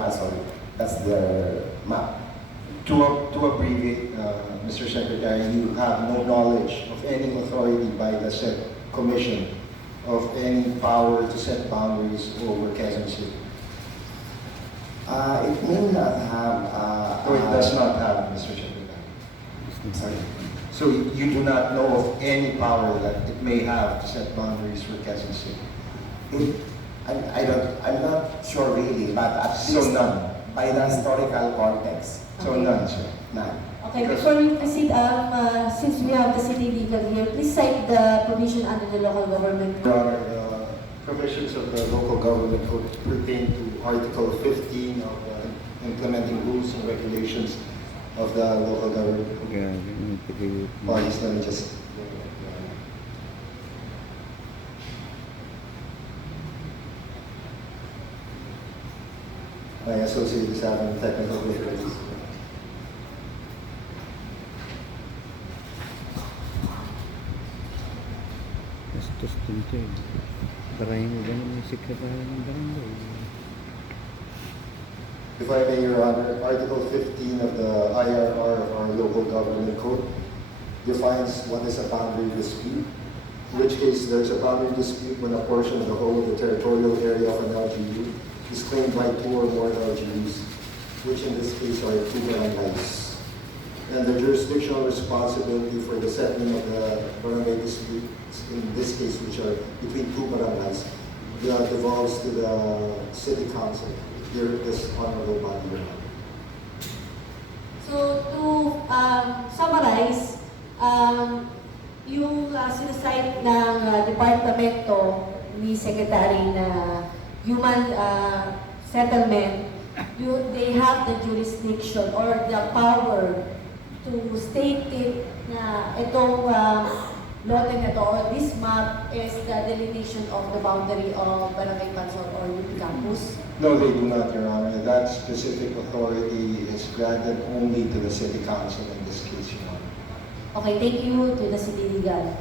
Pansol. That's their map. To abbreviate, Mr. Secretary, you have no knowledge of any authority by the said commission of any power to set boundaries over Quezon City. It may not have. No, it does not have, Mr. Secretary. Sorry. So you do not know of any power that it may have to set boundaries for Quezon City? I'm not sure really, but at So least none. by the historical context, So none, sir. none. Okay, before you proceed, since we have the city legal here, please cite the provision under the local government Your code. Honor, the provisions of the local government code pertain to Article 15 of the implementing rules and regulations of the local government code. Bodies, let me just... My associate is having technical difficulties. Bastos din ito eh. Tarayin mo ba naman yung sekretary ng barangay? If I may, Your Honor, Article 15 of the IRR of our local government code defines what is a boundary dispute. In which case, there's a boundary dispute when a portion of the whole of the territorial area of an LGU is claimed by 2 or more LGUs, which in this case are 2 barangays. And the jurisdictional responsibility for the settling of the barangay disputes, in this case, which are between 2 barangays, devolves to the city council. Here, this honorable body, Your Honor. So, to summarize, yung sinasite ng departamento ni Secretary na Human Settlement, they have the jurisdiction or the power to state it na itong lote na to, or this map is the delineation of the boundary of Barangay Pansol or UP Campus. No, they do not, Your Honor. That specific authority is granted only to the city council in this case, Your Honor. Okay, thank you to the city legal.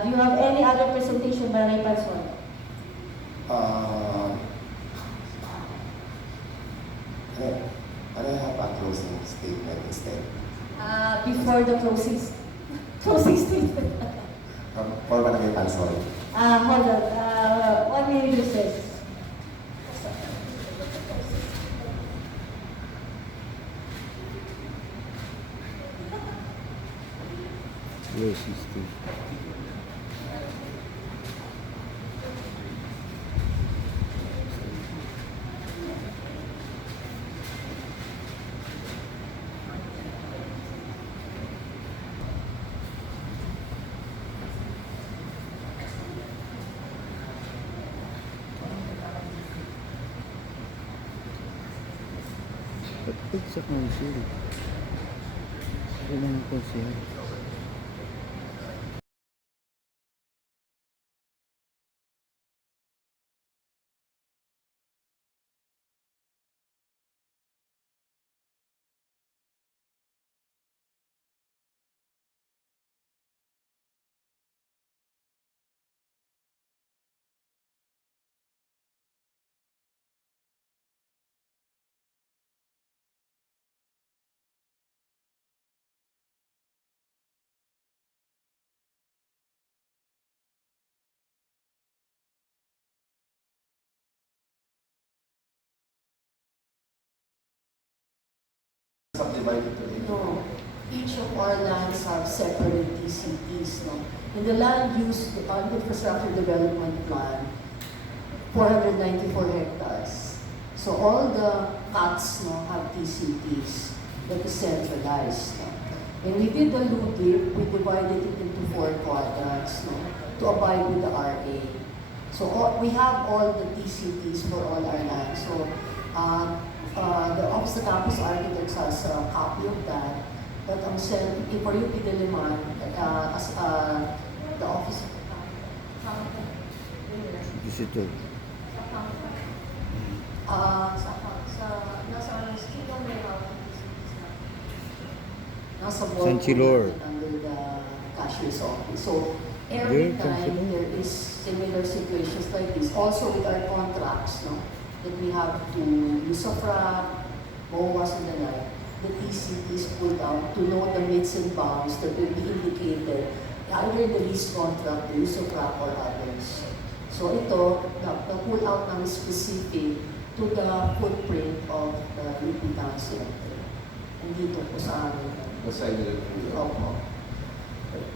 Do you have any other presentation, Barangay Pansol? Can I have a closing statement instead? Before the closing statement. For Barangay Pansol. Hold on. 1 minute recess. Closing statement. Pagpag sa council. Ilang council. Subdivided to eight. No. Each of our lands have separate TCEs. No? In the land use, the infrastructure development plan, 494 hectares. So all the cuts have TCPs that is centralized. No? When we did the LUDIP, we divided it into 4 quadrants to abide with the RA. So we have all the TCPs for all our lands. So the Office of Campus Architects has a copy of that. But I'm sending for UP Diliman as the Office of Visitor. nasa San Chilor. under the cashier's office. So every There, San time Chilor. there is similar situations like this, also with our contracts, that we have to use a frac, BOAs and the like, the TCE is pulled out to know the metes and bounds that will be indicated either in the lease contract, the use of frac or others. So ito, na-pull out ng specific to the footprint of the UP Town Center. Nandito po sa amin. Nasa inyo. Opo.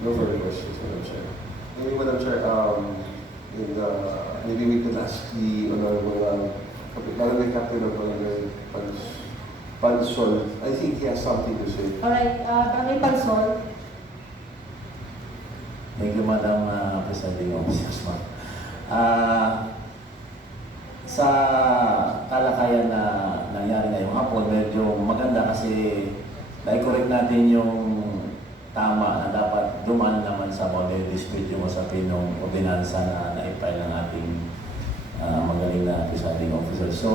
No further questions, Madam Chair. Maybe, Madam Chair, maybe we could ask the Honorable Barangay Captain of Barangay Pansol. I think he has something to say. Alright, Barangay Pansol. Thank you, Madam Presiding Officers. Sa talakayan na nangyari ngayong hapon, medyo maganda kasi na-correct natin yung tama na dapat dumaan naman sa boundary dispute yung usapin ng ordinansa na na-file ng ating magaling na presiding officer. So,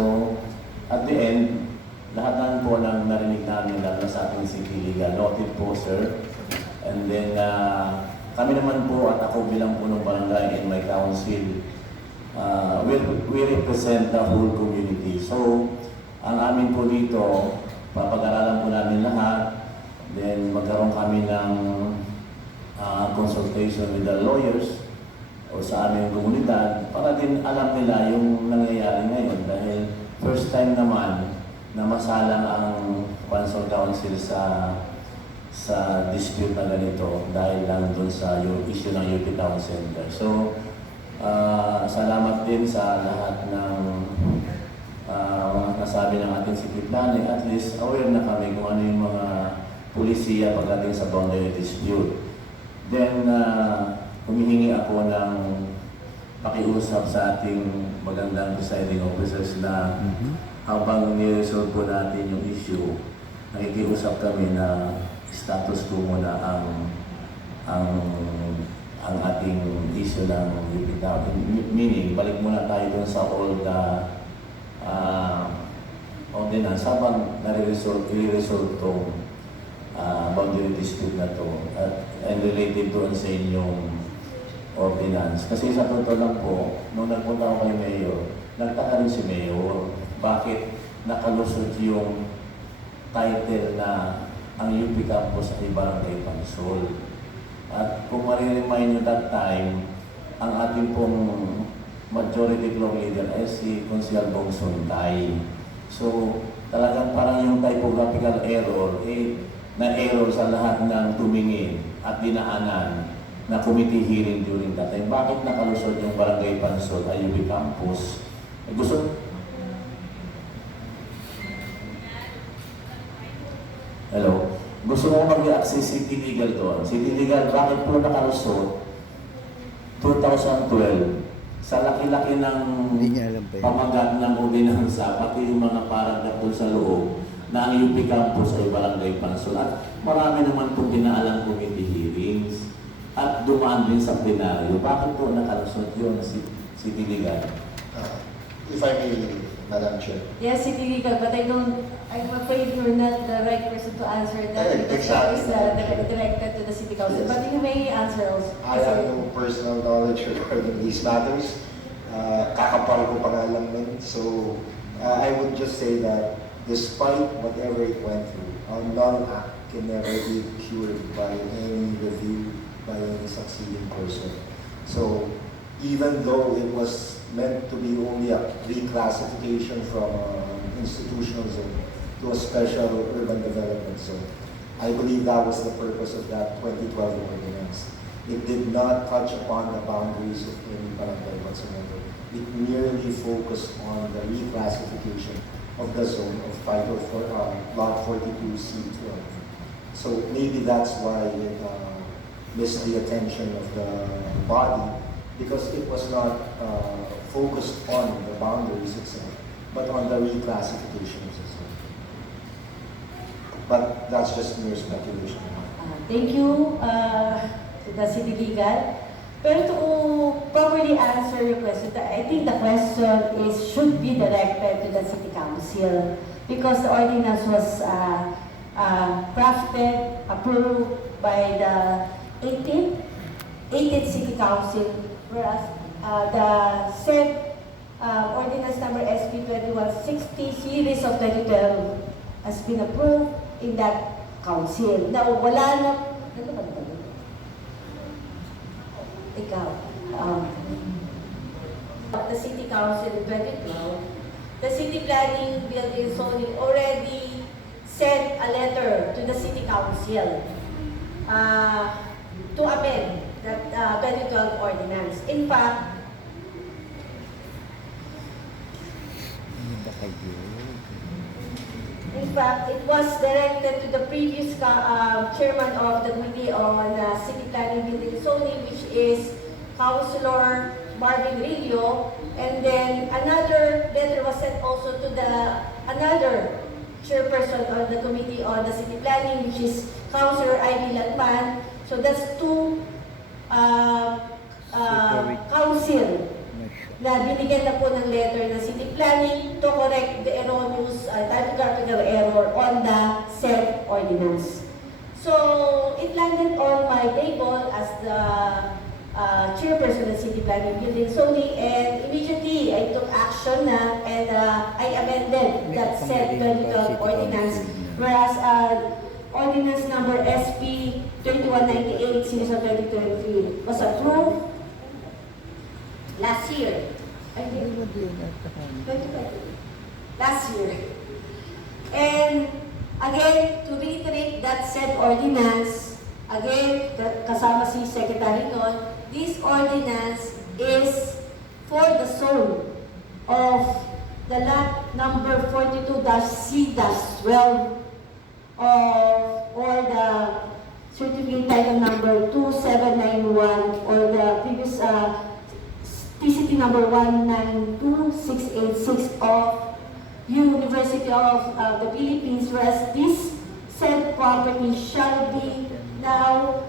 at the end, lahat na po ng narinig namin lalo sa ating city legal, noted po, sir. And then, kami naman po at ako bilang punong barangay and my council, we represent the whole community. So, ang amin po dito, papag-aralan po namin lahat. Then, magkaroon kami ng consultation with the lawyers o sa aming komunidad para din alam nila yung nangyayari ngayon. Dahil first time naman na masalang ang Pansol Council sa dispute na ganito dahil lang dun sa issue ng UP Town Center. So, salamat din sa lahat ng nasabi ng ating city planning. At least aware na kami kung ano yung mga pulisiya pagdating sa boundary dispute. Then, humihingi ako ng pakiusap sa ating magandang presiding officers na habang niresolve po natin yung issue, nakikiusap kami na status quo muna ang ating issue ng UP Town. Meaning, balik muna tayo dun sa old ordinance habang nare-resolve itong boundary dispute na to and related doon sa inyong ordinance. Kasi sa totoo lang po, nung nagpunta ako kay Mayor, nagtaka rin si Mayor, bakit nakalusot yung title na ang UP campus ay Barangay Pansol. At kung mariremind nyo that time, ang ating pong majority club leader ay si Consial Bong Suntay. So, talagang parang yung typographical error, na-error sa lahat ng tumingin at dinaanan na committee hearing during that time. Bakit nakalusot yung Barangay Pansol ay UP campus? Hello? Gusto mo mag-react si City Legal doon. City Legal, bakit po nakalusot 2012 sa laki-laki ng Hindi niya alam pa yun. pamagat ng ordinansa, pati yung mga paragraph doon sa loob na ang UP campus ay Barangay Pansol. At marami naman pong pinaalang committee hearings at dumaan din sa plenaryo. Bakit po nakalusot yun si City Legal? If I may, Madam Chair. Yes, City Legal, but I'm afraid you're not the right person to answer that because Exactly. that is directed to the City Council. Yes. But you may answer also. I have no personal knowledge regarding these matters. Kakapal ko pa nga lang nun. So, I would just say that despite whatever it went through, a non-act can never be cured by any review by any succeeding person. So, even though it was meant to be only a reclassification from institutional zone to a special urban development zone, I believe that was the purpose of that 2012 ordinance. It did not touch upon the boundaries of any barangay whatsoever. It merely focused on the reclassification of the zone of Lot 42C12. So maybe that's why it missed the attention of the body, because it was not focused on the boundaries itself, but on the reclassification of the zone. But that's just mere speculation. Thank you to the City Legal. Pero to properly answer your question, I think the question should be directed to the City Council because the ordinance was crafted, approved by the 18th City Council, whereas the said Ordinance number SP 2160 series of 2012 has been approved in that council. Now, wala na, ano ba ito? Ikaw. The City Council in 2012, the City Planning, Building, Zoning already sent a letter to the City Council to amend that 2012 ordinance. In fact, it was directed to the previous chairman of the Committee on City Planning, Building, Zoning, which is Councilor Marvin Rillo, and then another letter was sent also to another chairperson of the Committee on the City Planning, which is Councilor Ivy Latman. So that's two council na binigyan na po ng letter ng City Planning to correct the erroneous typographical error on the said ordinance. So it landed on my table as the chairperson of City Planning, Building, Zoning, and immediately I took action and I amended that said 2012 ordinance, whereas ordinance number SP 2198 series of 2023 was approved last year. I think 2020. Last year. And again, to reiterate that said ordinance, again, kasama si Secretary Non, this ordinance is for the zone of the lot number 42-C-12 or the certificate title number 2791 or the previous TCT number 192686 of University of the Philippines, whereas this said property shall be now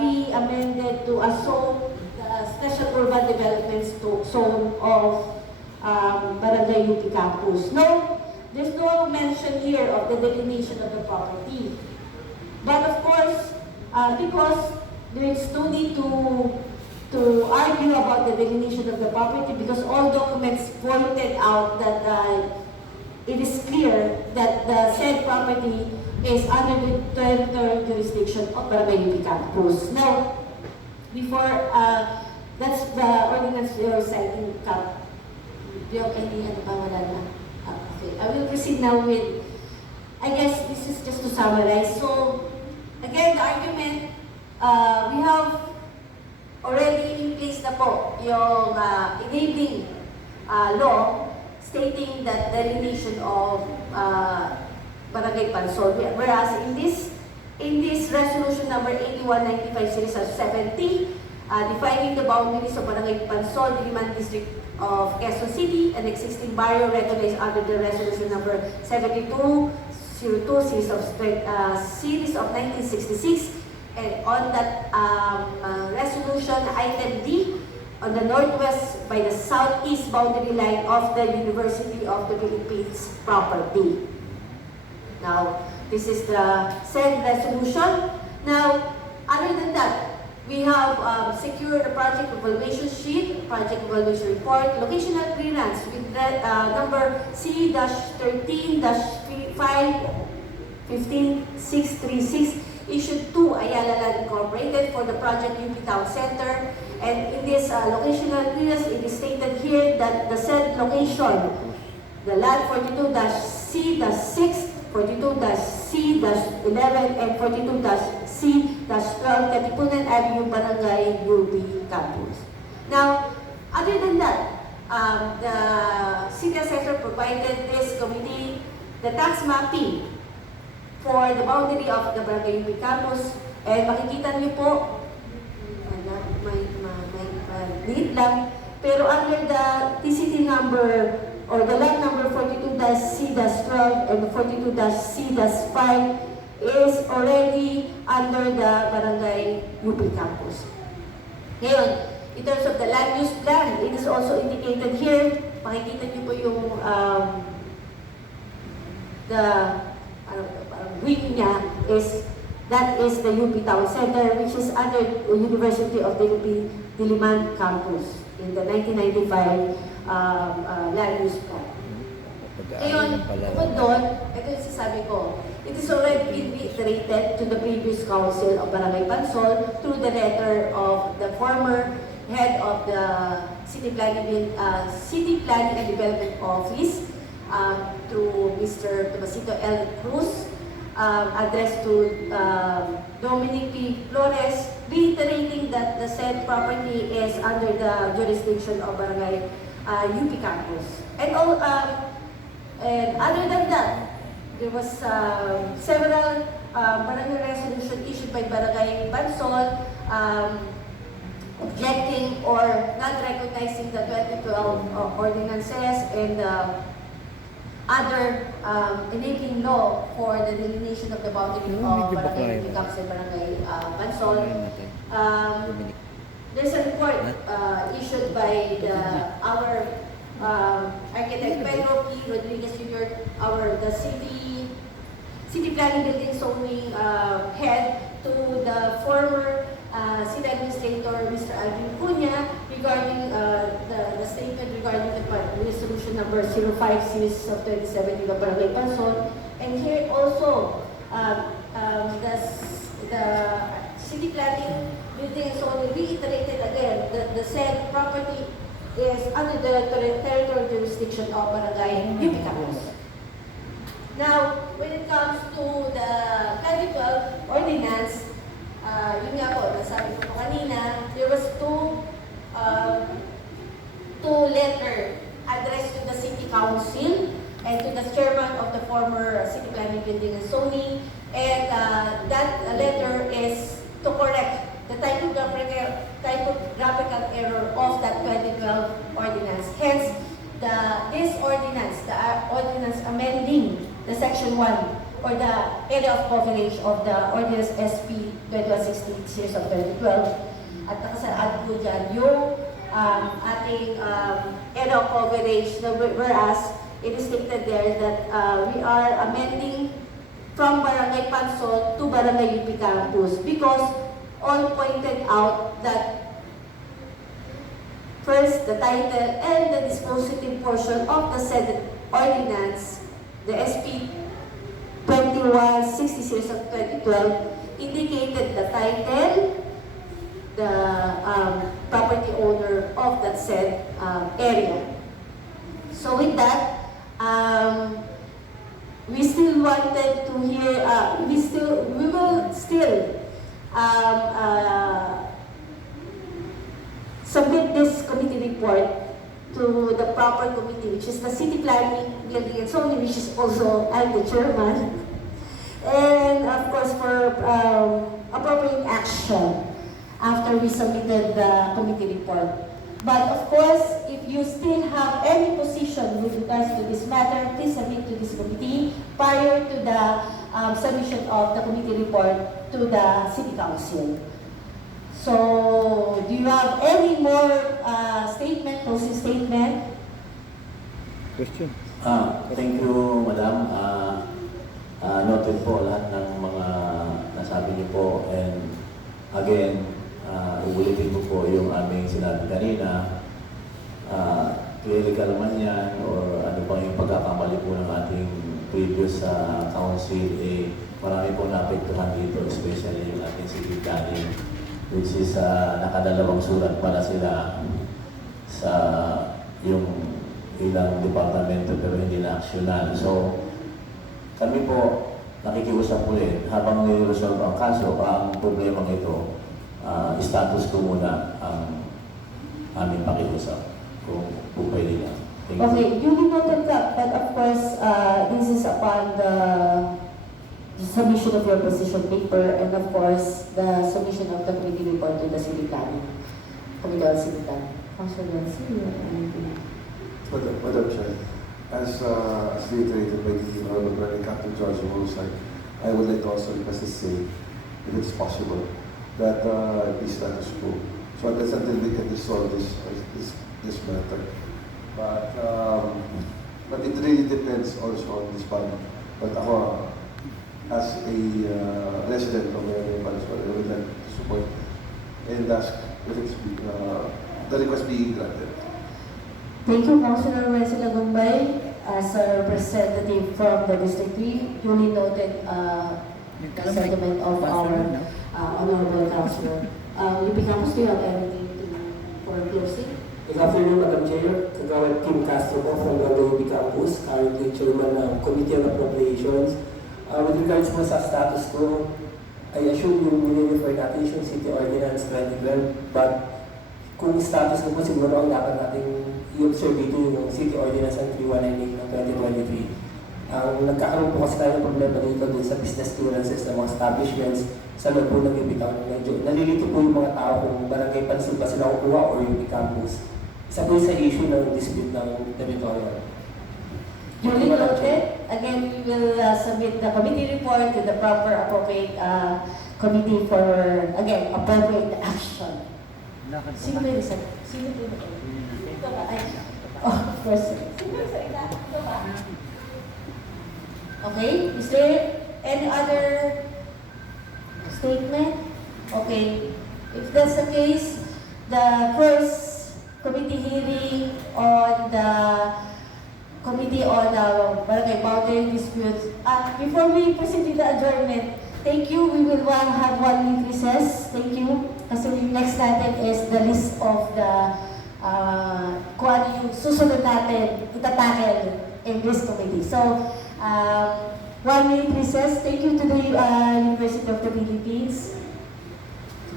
be amended to a zone, the Special Urban Development Zone of Barangay UP Campus. No, there's no mention here of the delineation of the property. But of course, because there's no need to argue about the delineation of the property, because all documents pointed out that it is clear that the said property is under the territorial jurisdiction of Barangay UP Campus. Now, before, that's the ordinance we are citing. Do you have any ano pa wala na? Okay, I will proceed now with, I guess this is just to summarize. So, again, the argument, we have already in place na po yung enabling law stating that delineation of Barangay Pansol. Whereas in this resolution number 8195 series of 70, defining the boundaries of Barangay Pansol, Diliman District of Quezon City, an existing barrio recognized under the resolution number 7202 series of 1966. And on that resolution, item D, on the northwest by the southeast boundary line of the University of the Philippines property. Now, this is the said resolution. Now, other than that, we have secured the project evaluation sheet, project evaluation report, locational clearance with number C-13-5-15636, issued to Ayala Land Incorporated for the project UP Town Center. And in this locational clearance, it is stated here that the said location, the lot 42-C-6, 42-C-11, and 42-C-12, Katipunan Avenue, Barangay UP Campus. Now, other than that, the city assessor provided this committee the tax mapping for the boundary of the Barangay UP Campus. And makikita niyo po, need lang, pero under the TCT number or the lot number 42-C-12 and 42-C-5 is already under the Barangay UP Campus. Ngayon, in terms of the land use plan, it is also indicated here. Makikita niyo po yung the wing niya is, that is the UP Town Center, which is under University of the UP Diliman Campus in the 1995 land use plan. Ngayon, Pag-aaral pala. bukod doon, ito yung sasabi ko, it is already been reiterated to the previous council of Barangay Pansol through the letter of the former head of the City Planning and Development Office through Mr. Tomasito L. Cruz, addressed to Dominic P. Flores, reiterating that the said property is under the jurisdiction of Barangay UP Campus. And other than that, there was several barangay resolution issued by Barangay Pansol objecting or not recognizing the 2012 ordinances and other enabling law for the delineation of the boundary of Barangay UP Campus and Barangay Pansol. There's a report issued by our architect Pedro P. Rodriguez Jr., the city planning building zoning head, to the former city administrator Mr. Alvin Cunha regarding the statement regarding the resolution number 05 series of 2017 of Barangay Pansol. And here also the city planning building zoning reiterated again that the said property is under the territorial jurisdiction of Barangay UP Campus. Now, when it comes to the 2012 ordinance, yun nga po, nasabi ko po kanina, there was two letter addressed to the City Council and to the chairman of the former City Planning Building and Zoning, and that letter is to correct the typographical error of that 2012 ordinance. Hence, this ordinance, the ordinance amending the section 1 or the area of coverage of the ordinance SP 2168 series of 2012. At nakasaad po dyan yung ating area of coverage, whereas it is stated there that we are amending from Barangay Pansol to Barangay UP Campus because all pointed out that first, the title and the dispositive portion of the said ordinance, the SP 2160 series of 2012, indicated the title, the property owner of that said area. So with that, we still wanted to hear, we will still submit this committee report to the proper committee, which is the City Planning, Building and Zoning, which is also I'm the chairman, and of course for appropriate action after we submitted the committee report. But of course, if you still have any position with regards to this matter, please submit to this committee prior to the submission of the committee report to the City Council. So, do you have any more closing statement? Question? Thank you, Madam. Noted po lahat ng mga nasabi niyo po, and again, uulitin ko po yung aming sinabi kanina. Clerical man yan or ano bang yung pagkakamali po ng ating previous council, marami po naapektuhan dito, especially yung ating city planning, which is nakadalawang sulat pala sila sa yung ilang departamento pero hindi na aksyonan. So, kami po nakikiusap ulit habang nire-resolve ang kaso, ang problema ito, status ko muna ang aming pakiusap kung pwede lang. Okay, duly noted that, but of course, this is upon the submission of your position paper and of course, the submission of the committee report to the City Planning. Committee on City Planning. Councilor Nancy, you have anything? Madam Chair, as reiterated by the Honorable Brother Captain George Wolfside, I would like to also request to say, if it's possible, that the status quo. So that's until we can resolve this matter. But it really depends also on this bond. But ako, as a resident of the Pansol, I would like to support and ask if it's the request being granted. Thank you, Councilor Wesley Lagumbay. As a representative from the District 3, duly noted sentiment of our honorable councilor. Lipi Campos, do you have anything for closing? Good afternoon, Madam Chair. Kagawad Kim Castro po from Gagawin Campus, currently chairman ng Committee on Appropriations. With regards po sa status ko, I assume yung nire-refer natin yung City Ordinance 2012, but kung status ko po siguro ang dapat nating i-observe dito yung City Ordinance 3198 ng 2023. Ang nagkakaroon po kasi tayo ng problema dito dun sa business clearances ng mga establishments sa loob po ng ibitaw. Medyo nalilito po yung mga tao kung barangay Pansol ba sila kukuha or yung campus. Isa po sa issue ng dispute ng territorial. Duly noted. Again, we will submit the committee report to the proper appropriate committee for, again, appropriate action. Sino ba yung isa? Sino ba yung ito ba? Ay, oh, of course. Sino ba yung isa? Ito ba? Okay, is there any other statement? Okay, if that's the case, the first committee hearing on the Committee on Barangay Boundary Disputes. Before we proceed with the adjournment, thank you. We will have 1 minute recess. Thank you. Kasi yung next natin is the list of the kung ano yung susunod natin itatakel in this committee. So, 1 minute recess. Thank you to the University of the Philippines.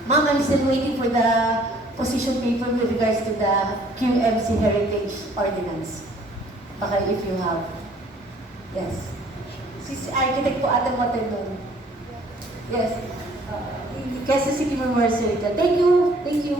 Ma'am, I'm still waiting for the position paper with regards to the QMC Heritage Ordinance. Okay, if you have. Yes. Si architect po ata mo doon. Yes. Quezon City Memorial Circle. Thank you. Thank you.